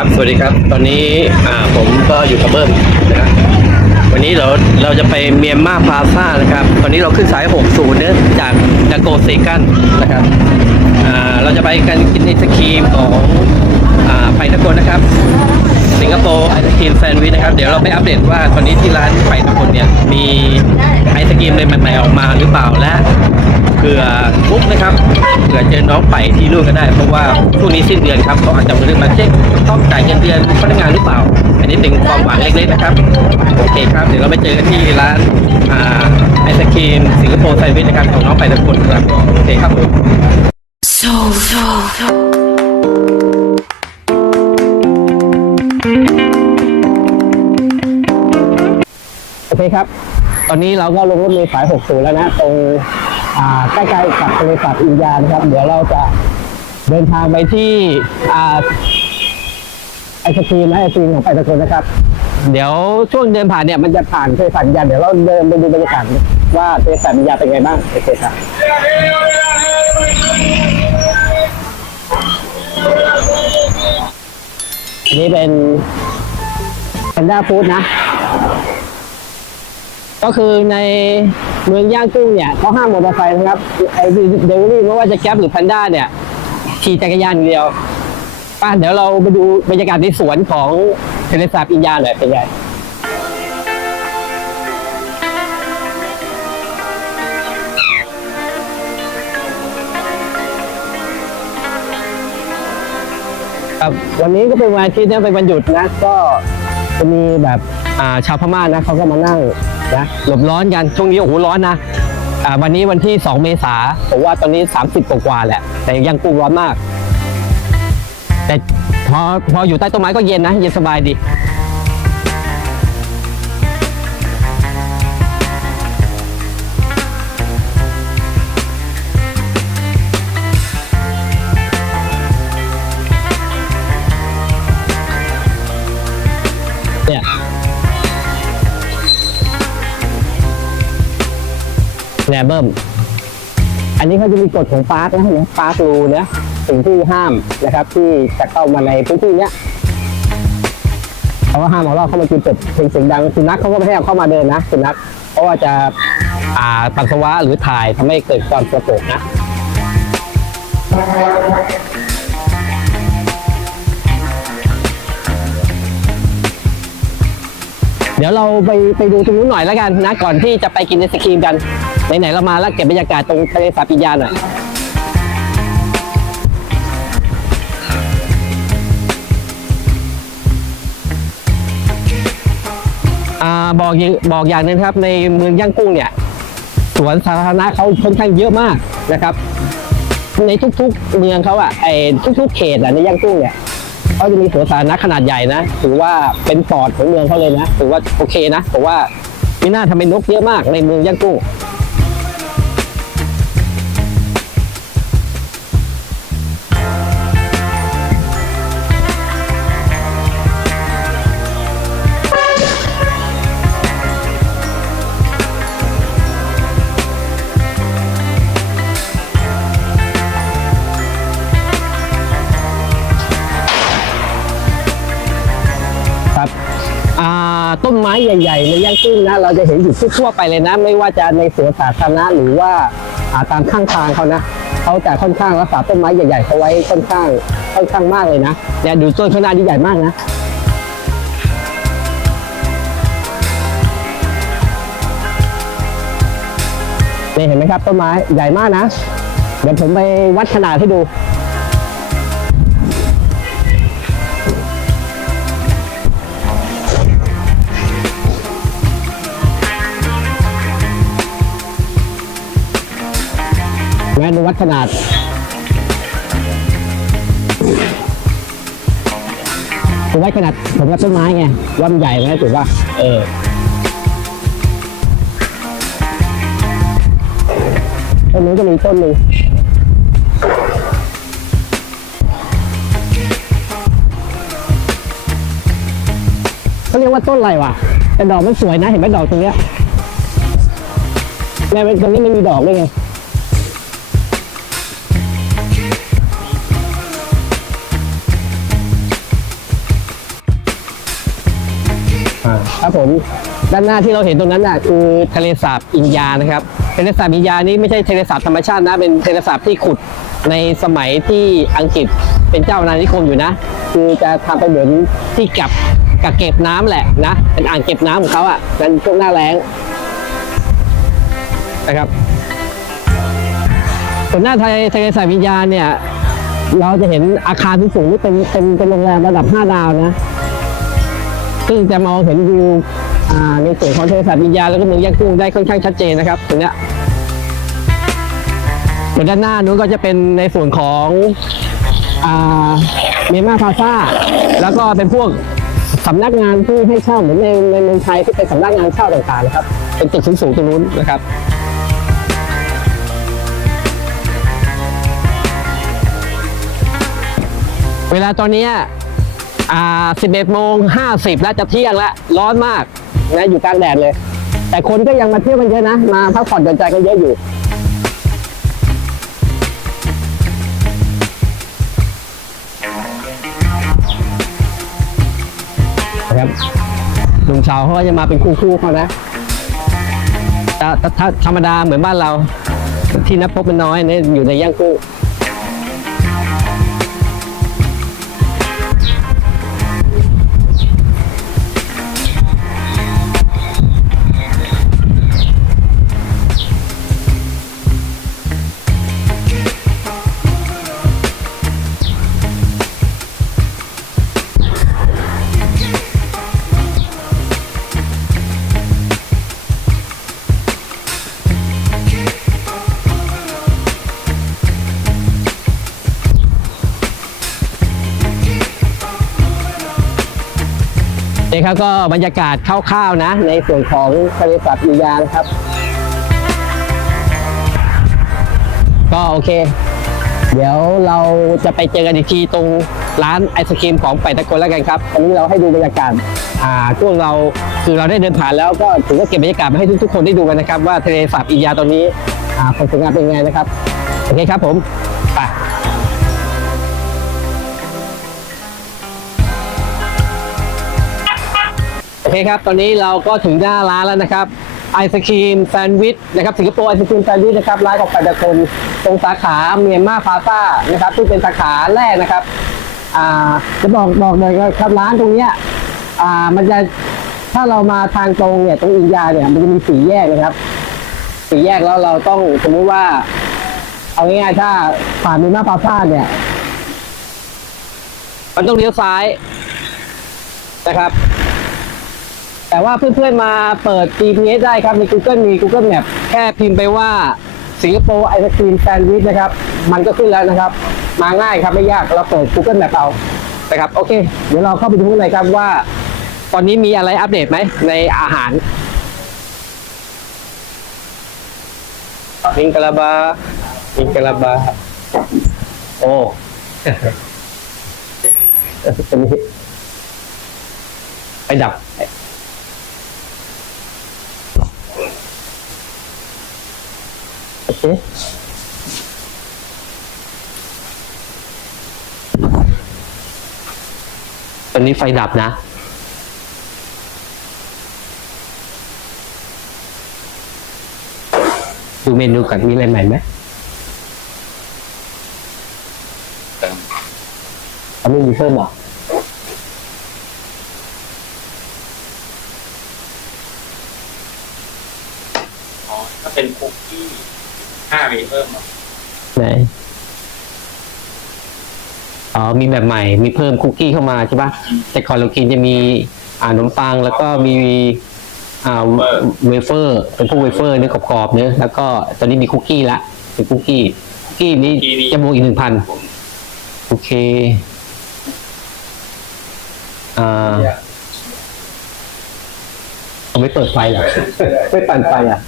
ครับ สวัสดีครับ ตอนนี้อ่าผมก็อยู่กับเบิ้มนะครับวันนี้เราเราจะไปเมียนมาพาซ่านะครับ ตอนนี้เราขึ้นสาย 60เนี่ยจากดาโกเซกันนะครับอ่าเราจะไปกันกินไอศครีมของอ่าไผ่ตะโกนนะครับ สิงคโปร์ไอศครีมแซนด์วิชนะครับ เดี๋ยวเราไปอัปเดตว่าตอนนี้ที่ร้านไผ่ตะโกนเนี่ยมีไอศครีมอะไรใหม่ๆออกมาหรือเปล่าและ เผื่อบุ๊กนะครับเผื่อเจอน้องไปที่นู่นก็ได้ เพราะว่าช่วงนี้สิ้นเดือนครับเขาอาจจะมาเรื่องมาเช็คต้องจ่ายเงินเดือนพนักงานหรือเปล่า อันนี้เป็นความหวังเล็กๆนะครับโอเคครับเดี๋ยวเราไปเจอกันที่ร้านไอศครีมสิงคโปร์ไซเวสนะครับของน้องไปตะกุลครับโอเคครับผม So, so, so. โอเคครับ ตอนนี้เราก็ลงรถเมล์สาย 60 แล้วนะ ตรง ใกล้ๆกับทะเลสาบอินเดียนะครับ เดี๋ยวเราจะเดินทางไปที่ไอศครีมนะไอศครีมของไปตะกนนะครับ เดี๋ยวช่วงเดินผ่านเนี่ยมันจะผ่านทะเลสาบอินเดียเดี๋ยวเราเดินไปดูบรรยากาศว่าทะเลสาบอินเดียเป็นไงบ้างโอเคครับนนี้เป็นแพนด้าฟู้ดนะ ก็คือในเมืองย่างกุ้งเนี่ยเขาห้ามมอเตอร์ไซค์นะครับไอเดลิเวอรี่ไม่ว่าจะแก๊ปหรือแพนด้าเนี่ยขี่จักรยานอย่างเดียวป้าเดี๋ยวเราไปดูบรรยากาศในสวนของเทเลสาบอินยาหน่อยเป็นไงครับวันนี้ก็เป็นวันอาทิตย์นะเป็นวันหยุดนะก็จะมีแบบอาชาวพม่านะเขาก็มานั่ง นะหลบร้อนกันช่วงนี้โอ้โหร้อนนะอ่าวันนี้วันที่ 2 เมษาผมว่าตอนนี้ 30 กว่าแหละ แต่ยังกุ้งร้อนมาก แต่พอพออยู่ใต้ต้นไม้ก็เย็นนะ เย็นสบายดีเนี่ย แนเบิ้มอันนี้เขาจะมีกฎของปาร์คนะเนี่ยปาร์ครูนะสิ่งที่ห้ามนะครับ ที่จะเข้ามาในพื้นที่เนี้ยเขาก็ห้ามเอาเราเข้ามากินเป็ดเพลงเสียงดังสุนัขเขาก็ไม่ให้เอาเข้ามาเดินนะสุนัขเพราะว่าจะอ่าปัสสาวะหรือถ่ายทำให้เกิดความสกปรกนะ เดี๋ยวเราไปไปดูตรงนู้นหน่อยแล้วกันนะ ก่อนที่จะไปกินไอศครีมกัน ไหนๆเรามาแล้วเก็บบรรยากาศตรงทะเลสาบปิญญาหน่อยอ่าบอกย่างบอกอย่างนึงครับ ในเมืองย่างกุ้งเนี่ยสวนสาธารณะเขาค่อนข้างเยอะมากนะครับ ในทุกๆเมืองเขาอะไอ้ทุก ๆ เขตอะในย่างกุ้งเนี่ย เขาจะมีสวนสาธารณะขนาดใหญ่นะ ถือว่าเป็นปอดของเมืองเขาเลยนะ ถือว่าโอเคนะผมว่ามีหน้าทำเป็นนกเยอะมากในเมืองย่างกุ้ง ใหญ่ๆในย่างกุ้งนะเราจะเห็นอยู่ทั่วๆไปเลยนะ ไม่ว่าจะในสวนสาธารณะหรือว่าอ่าตามข้างทางเขานะเขาจะค่อนข้างรักษาต้นไม้ใหญ่ๆเขาไว้ค่อนข้างค่อนข้างมากเลยนะเนี่ยดูต้นข้างหน้าที่ใหญ่มากนะนี่เห็นไหมครับต้นไม้ใหญ่มากนะ เดี๋ยวผมไปวัดขนาดให้ดู แม่ดูวัดขนาด ผมวัดขนาด ผมกับต้นไม้ไงว่ามันใหญ่ไหมถูกป่ะเออต้นนี้ก็มีต้นหนึ่งเขาเรียกว่าต้นอะไรวะแต่ดอกมันสวยนะ เห็นไหมดอกตรงเนี้ยแม่ตรงนี้ไม่มีดอกด้วยไง ครับผมด้านหน้าที่เราเห็นตรงนั้นน่ะคือทะเลสาบอินยานะครับทะเลสาบอินยานี่ไม่ใช่ทะเลสาบธรรมชาตินะเป็นทะเลสาบที่ขุดในสมัยที่อังกฤษเป็นเจ้าอาณานิคมอยู่นะ คือจะทำเป็นเหมือนที่กักกักเก็บน้ำแหละนะเป็นอ่างเก็บน้ำของเขาอะเป็นช่วงหน้าแล้งนะครับส่วนหน้าไทะเลทะเลสาบอินยาเนี่ยเราจะเห็นอาคารที่สูงนี่เป็นเป็นเป็นโรงแรมระดับ 5 ดาวนะ ซึ่งจะมองเห็นวิวในส่วนของทะเลสาบวิญญาแล้วก็เมืองย่างกุ้งได้ค่อนข้างชัดเจนนะครับตรงเนี้ยส่วนด้านหน้านู้นก็จะเป็นในส่วนของเมียนมาพาซาแล้วก็เป็นพวกสำนักงานที่ให้เช่าเหมือนในในเมืองไทยที่เป็นสำนักงานเช่าต่างๆนะครับ เป็นตึกสูงๆตรงนู้นนะครับเวลาตอนนี้ อ่า11โมง50 แล้วจะเที่ยงแล้วร้อนมากนะอยู่กลางแดดเลย แต่คนก็ยังมาเที่ยวกันเยอะนะ มาพักผ่อนหย่อนใจกันเยอะอยู่ นะครับลุงชาวเขาก็จะมาเป็นคู่ๆเขานะแต่แต่ถ้าธรรมดาเหมือนบ้านเรา ที่นับพบเป็นน้อยเนี่ยอยู่ในย่างกุ้ง นี่ครับก็บรรยากาศคร่าวๆนะ ในส่วนของทะเลสาบอินยานะครับ ก็โอเค เดี๋ยวเราจะไปเจอกันอีกทีตรงร้านไอศครีมของไปตะโกนแล้วกันครับวันนี้เราให้ดูบรรยากาศอ่าช่วงเราคือเราได้เดินผ่านแล้วก็ถือว่าเก็บบรรยากาศมาให้ทุกๆคนได้ดูกันนะครับ ว่าทะเลสาบอินยาตอนนี้อ่าผลงานเป็นยังไงนะครับโอเคครับผม อเคครับ ตอนนี้เราก็ถึงหน้าร้านแล้วนะครับ ไอศครีมแซนด์วิชนะครับสิงคโปร์ไอศครีมแซนด์วิชนะครับร้านของปัตตคนตรงสาขาเมียนมาพาซ่านะครับซึ่งเป็นสาขาแรกนะครับอ่าจะบอกบอกเลยครับร้านตรงเนี้ยอ่ามันจะถ้าเรามาทางตรงเนี่ยตรงอินยาเนี่ยมันจะมีสี่แยกนะครับสี่แยกแล้วเราต้องสมมติว่า เอาง่ายๆถ้าผ่านเมียนมาพาซ่าเนี่ย มันต้องเลี้ยวซ้ายนะครับ แต่ว่าเพื่อนๆมาเปิด GPS ได้ครับใน Google มี Google Map แค่พิมพ์ไปว่าสิงคโปร์ไอศครีมแซนด์วิชนะครับ มันก็ขึ้นแล้วนะครับ มาง่ายครับไม่ยากเราเปิด Google Map เอานะครับโอเค เดี๋ยวเราเข้าไปดูข้างในครับว่า ตอนนี้มีอะไรอัปเดตไหมในอาหารมิงกะลาบามิงกะลาบาโอ้อันนี้ไปดับ โอเคตอนนี้ไฟดับนะ ดูเมนูกันมีอะไรใหม่ไหมเขาไม่มีเพิ่มหรออ๋อถ้าเป็นคุกกี้ ห้ามีเพิ่มเหรอไหนอ๋อมีแบบใหม่ มีเพิ่มคุกกี้เข้ามาใช่ปะแต่ก่อนเรากินจะมี อ่าขนมปังแล้วก็มีอ่าเวเฟอร์เป็นพวกเวเฟอร์เนื้อกรอบๆเนื้อแล้วก็ตอนนี้มีคุกกี้ละเป็นคุกกี้คุกกี้นี้จะบวกอีกหนึ่งพันโอเค อ่าเอาไม่เปิดไฟเหรอไม่ปั่นไฟอะ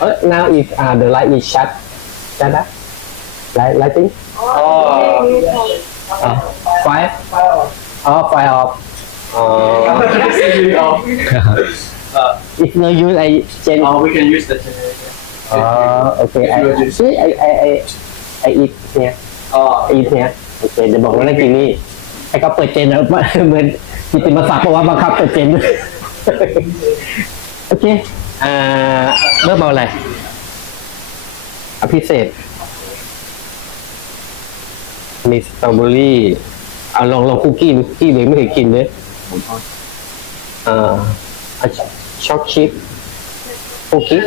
เออ now is uh, the light is shut shut up light lighting อ๋อ uh, fire oh fire off อ๋อ if no use I change Oh, we can use the generator. อ๋อ okay I see I I I I eat here Oh, I eat here โอเคเดี๋ยวบอกว่านั่นกินนี่ให้เขาเปิดเจนนะ เหมือนกิติมศักดิ์บอกว่าบังคับเปิดเจนด้วย โอเค อ่าเริ่มเอาอะไรอภิเศษมีสตรอเบอรี่เอาลองลองคุกกี้ดูคุกกี้เลยไม่เคยกินเลยอ่าอะช็อกชิพคุกกี้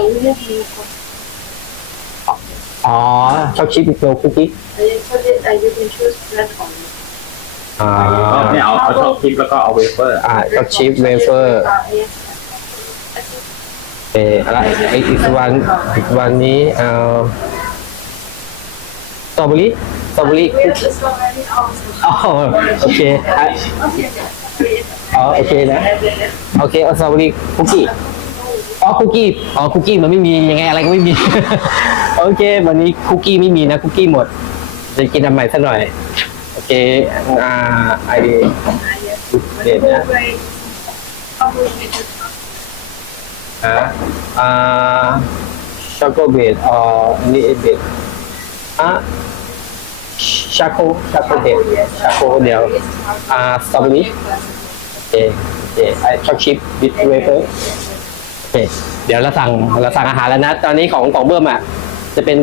อ๋อช็อกชิพโลคุกกี้ you can choose flat or อ่าไม่เอาเอาช็อกชิปแล้วก็เอาเวเฟอร์ อ่าช็อกชิพเวเฟอร์ เอออะไรออีกวันอีกวันนี้เอาสตรอเบอรี่สตรอเบอรี่ Yes, it's already also. อ๋อโอเคอะ Okay, yeah. อ๋อโอเคนะ โอเคเอาสตรอเบอรี่คุกกี้ อ๋อคุกกี้ อ๋อคุกกี้มันไม่มียังไงอะไรก็ไม่มี โอเค วันนี้คุกกี้ไม่มีนะคุกกี้หมด จะกินอันใหม่สักหน่อย โอเค อ่าไอเด็ดนะ Great. Probably we just อ่าอ่าช็ดนะ คชาโคเบดชาโคเดียวอ่าสตรอเบอรี่โอเคโอเคไอช็อกชิปบิทเวเฟอร์โอเคเดี๋ยวเราสั่งเราสั่งอาหารแล้วนะ ตอนนี้ของของเบิ้มอะจะเป็น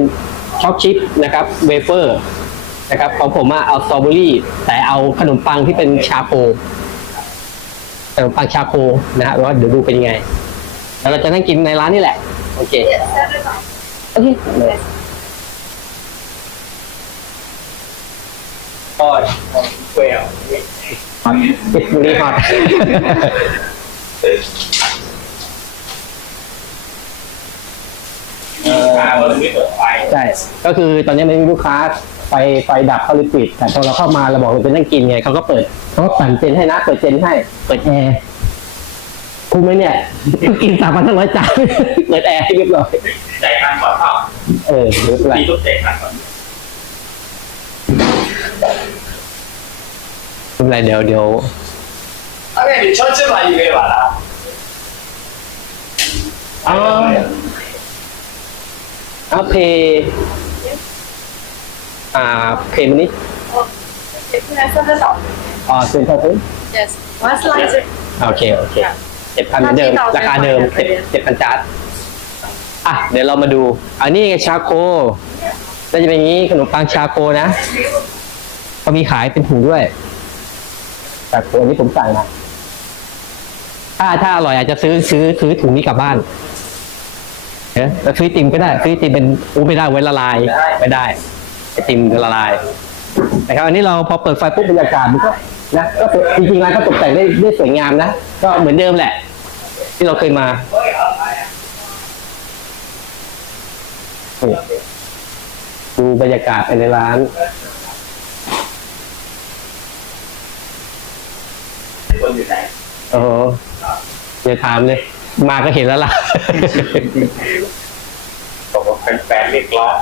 ช็อกชิปนะครับเวเฟอร์นะครับของผมอะเอาสตรอเบอรี่ แต่เอาขนมปังที่เป็นชาโคขนมปังชาโคนะฮะว่าเดี๋ยวดูเป็นยังไง แล้วเราจะนั่งกินในร้านนี่แหละ โอเค โอเคก็เวลปิดบุรีฮอตอ่าเราไม่เปิดไฟใช่ ก็คือตอนนี้ไม่มีลูกค้าไฟไฟดับเขาเลยปิด แต่พอเราเข้ามาเราบอกเราจะนั่งกินไงเขาก็เปิดเขาก็ปั่นเจนให้นะ เปิดเจนให้ เปิดแอร์ คุ้มไหมเนี่ย กินสามพันห้าร้อยจานเปิดแอร์ให้เรียบร้อยจ่ายตังค์ก่อนเปล่าเออหรืออะไรมีตุ๊เจ่ายตังก่อนไม่เป็นไรเดี๋ยวเดี๋ยวอะไรมีช่องชื่อมาอยู่เลยวะล่ะเอเอาเพย์อ่าเพมนนี่ Can I send this off? อ่าเซ็นเตอร์ Yes. Last slide. โอเคโอเค เจ็ดพันเหมือนเดิม ราคาเดิมเจ็ดเจ็ดพันจาร์ดอะ เดี๋ยวเรามาดู อันนี้ไงชาโคก็จะเป็นอย่างนี้ขนมปังชาโคนะเขามีขายเป็นถุงด้วยชาโคอันนี้ผมสั่งมาถ้าถ้าอร่อยอาจจะซื้อซื้อซื้อถุงนี้กลับบ้านเอ๊ะแล้วซื้อไอติมก็ได้ ซื้อไอติมเป็นอู้ไม่ได้ไว้ละลายไม่ได้ไอติมละลายนะครับอันนี้เราพอเปิดไฟปุ๊บบรรยากาศมันก็ นะก็จริงๆร้านก็ตกแต่งได้ได้สวยงามนะก็เหมือนเดิมแหละ ที่เราเคยมาดูบรรยากาศภายในร้านคนอยู่ไหนโอ้โหอย่าถามเลย มาก็เห็นแล้วล่ะบอกว่าแฟนๆเรียกร้อง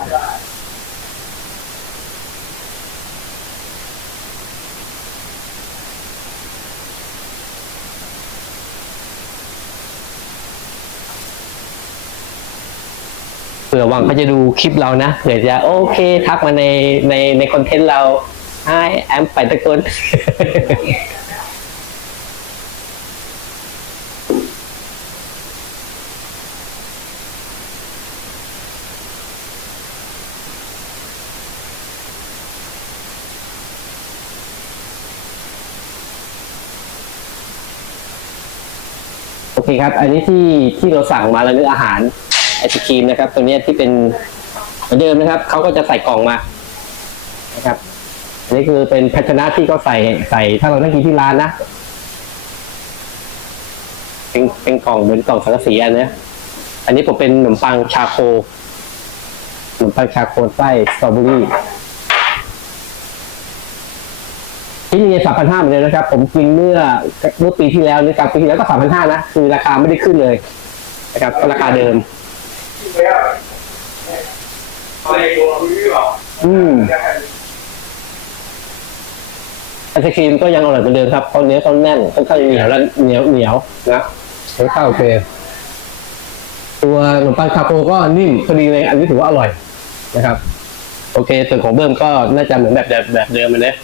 เผื่อหวังเขาจะดูคลิปเรานะเผื่อจะโอเคทักมาในในในคอนเทนต์เรา Hi I'm ไปตะกนโอเคครับ อันนี้ที่ที่เราสั่งมาแล้วเนื้ออาหาร ไอศครีมนะครับตัวนี้ที่เป็นเหมือนเดิมนะครับเขาก็จะใส่กล่องมานะครับอันนี้คือเป็นภาชนะที่เขาใส่ใส่ถ้าเรานั่งกินที่ร้านนะเป็นเป็นกล่องเหมือนกล่องสังกะสีอันนี้อันนี้ผมเป็นขนมปังชาโคขนมปังชาโคไส้สตรอเบอรี่ที่นี่สามพันห้าเหมือนเดิมนะครับ ผมกินเมื่อเมื่อปีที่แล้วหรือกลางปีที่แล้วก็สามพันห้านะ คือราคาไม่ได้ขึ้นเลยนะครับก็ราคาเดิม อืมไอศครีมก็ยังอร่อยเหมือนเดิมครับเพราะเนื้อเขาแน่นค่อนข้างเหนียวและเหนียวเหนียวนะรสชาติโอเคตัวขนมปังคาโปก็นิ่มพอดีเลยอันนี้ถือว่าอร่อยนะครับ โอเค ส่วนของเบิ้มก็น่าจะเหมือนแบบแบบแบบเดิมเลยนะ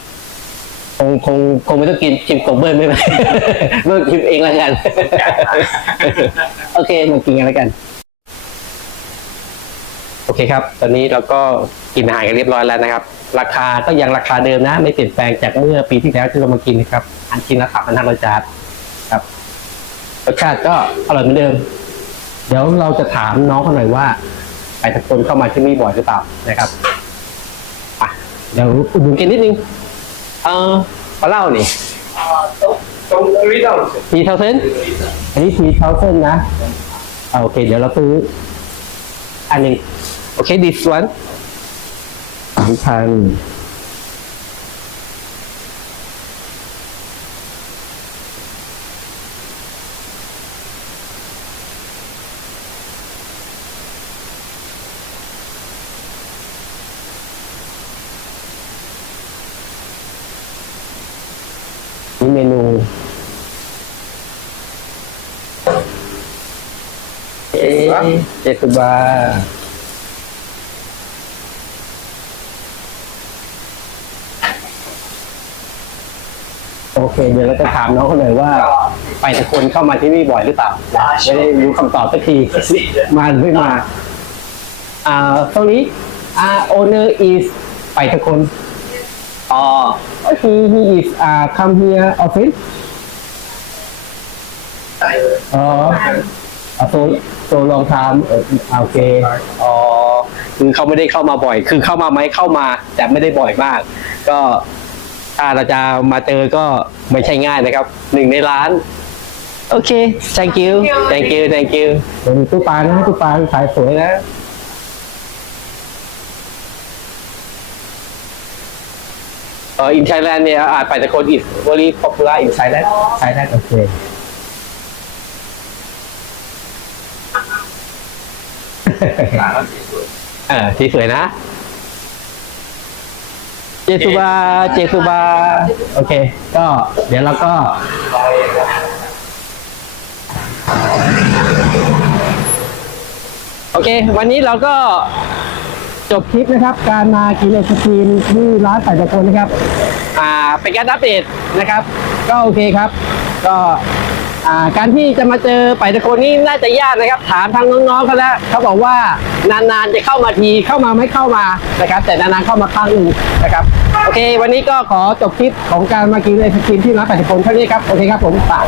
คงคงคงไม่ต้องกินชิมกบเบิ้ลไม่เป็นไรเบิ้ลชิมเองแล้วกัน โอเคมากินกันแล้วกัน โอเคครับ ตอนนี้เราก็กินอาหารกันเรียบร้อยแล้วนะครับ ราคาก็ยังราคาเดิมนะ ไม่เปลี่ยนแปลงจากเมื่อปีที่แล้วที่เรามากินนะครับอันชิ้นละสามพันห้าร้อยจานครับรสชาติก็อร่อยเหมือนเดิม เดี๋ยวเราจะถามน้องเขาหน่อยว่าไปตะคนเข้ามาที่นี่บ่อยหรือเปล่านะครับอะเดี๋ยวอุดหนุนกันนิดนึงเออขอเล่านี่ตรงรีดอนทีเทาเซนอันนี้ทีเทาเซนนะอ่าโอเค เดี๋ยวเราซื้ออันหนึ่ง โอเค this one สามพันนี่เมนู เอ๊ะเจสุบา โอเค เดี๋ยวเราจะถามน้องเขาหน่อยว่า ไปตะคนเข้ามาที่นี่บ่อยหรือเปล่าไม่ได้รู้คำตอบสักทีมาหรือไม่มาอ่าตรงนี้อ่า owner is ไปตะคนอ๋อ he he is อ่า come here office อ๋ออะโซโซลองทำเออโอเคอ๋อคือเขาไม่ได้เข้ามาบ่อย คือเข้ามาไหมเข้ามา แต่ไม่ได้บ่อยมาก ก็ ถ้าเราจะมาเจอก็ไม่ใช่ง่ายนะครับหนึ่งในร้าน โอเค thank you thank you thank you เดี๋ยวมีตู้ปลานะตู้ปลาขายสวยนะเอ่อ in Thailand เนี่ยอาจไปแต่คน is very popular in Thailand Thailand โอเคร้านเราสีสวยเออที่สวยนะ เจสุบา เจสุบา โอเค ก็เดี๋ยวเราก็โอเค วันนี้เราก็จบคลิปนะครับ การมากินไอศครีมที่ร้านไต่ตะคนนะครับ อ่า เป็นการอัปเดตนะครับ ก็โอเคครับ ก็อ่าการที่จะมาเจอไปตะโคนนี่น่าจะยากนะครับ ถามทางน้องๆเขาแล้วเขาบอกว่านานๆจะเข้ามาทีเข้ามาไม่เข้ามานะครับ แต่นานๆเข้ามาครั้งหนึ่งนะครับ โอเค วันนี้ก็ขอจบคลิปของการมากินไอศครีมที่ร้านแปดสิบคนเท่านี้ครับ โอเคครับผมฝาก